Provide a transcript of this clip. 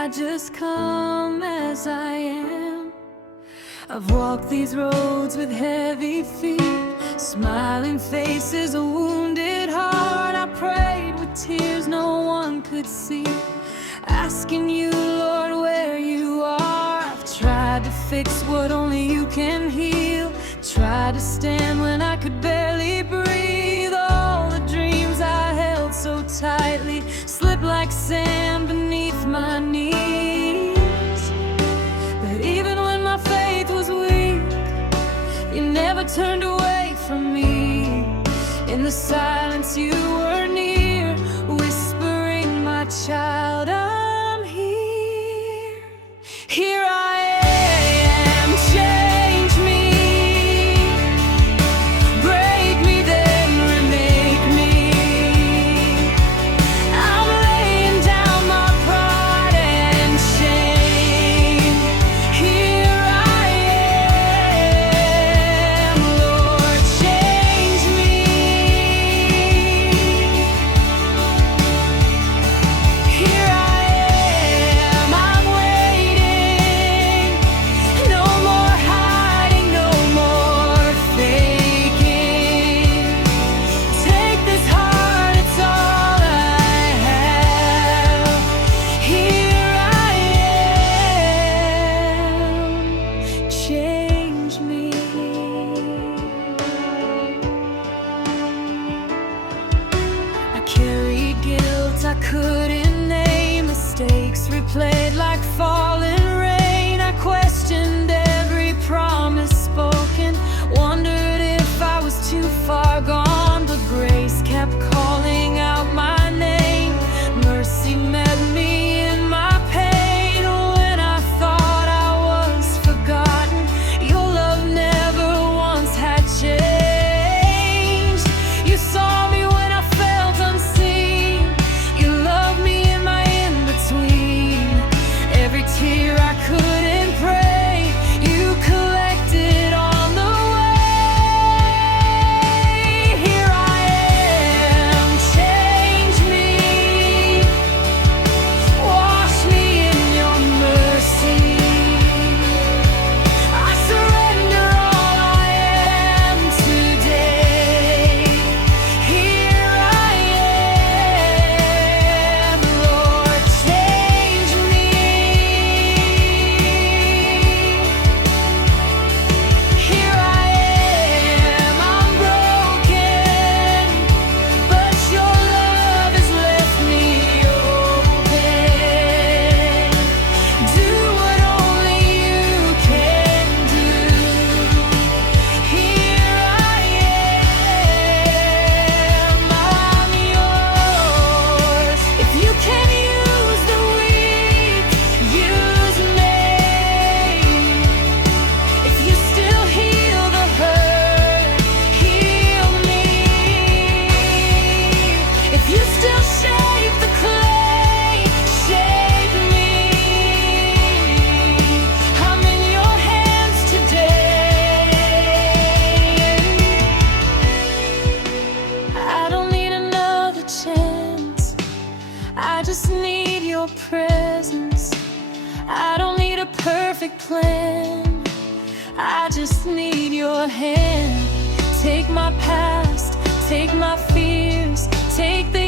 I just come as I am. I've walked these roads with heavy feet, smiling faces, a wounded heart. I prayed with tears no one could see, asking you, Lord, where you are. I've tried to fix what only you can heal, tried to stand when I could barely breathe. All the dreams I held so tightly slipped like sand beneath my knees. But even when my faith was weak, you never turned away from me. In the silence you were near, whispering, my child, I'm here. Here I am, change me, break me, then remake me. I'm laying down my pride and shame. Here I am, Lord, change me. Here I am, I'm waiting. No more hiding, no more faking. Take this heart, it's all I have. Here I am, change me. I carried guilt I couldn't name, mistakes replayed like falling rain. I questioned every promise spoken, wondered if I was too far gone, but grace kept calling out my name. Mercy met me in my pain. When I thought I was forgotten, your love never once had changed. You saw me when I felt unseen, you loved me in my in-between. Every tear I couldn't pray, you collected on the way. Here I am, change me, wash me in your mercy. I surrender all I am today. Here I am, Lord, change me. Here I am, I'm broken, but your love has left me open. Do what only you can do. Here I am, I'm yours. If you can use the weak, use me. If you still heal the hurt, heal me. If you still shape the clay, shape me. I'm in your hands today. I don't need another chance, I just need your presence. I don't need a perfect plan, I just need your hand. Take my past, take my fears, take the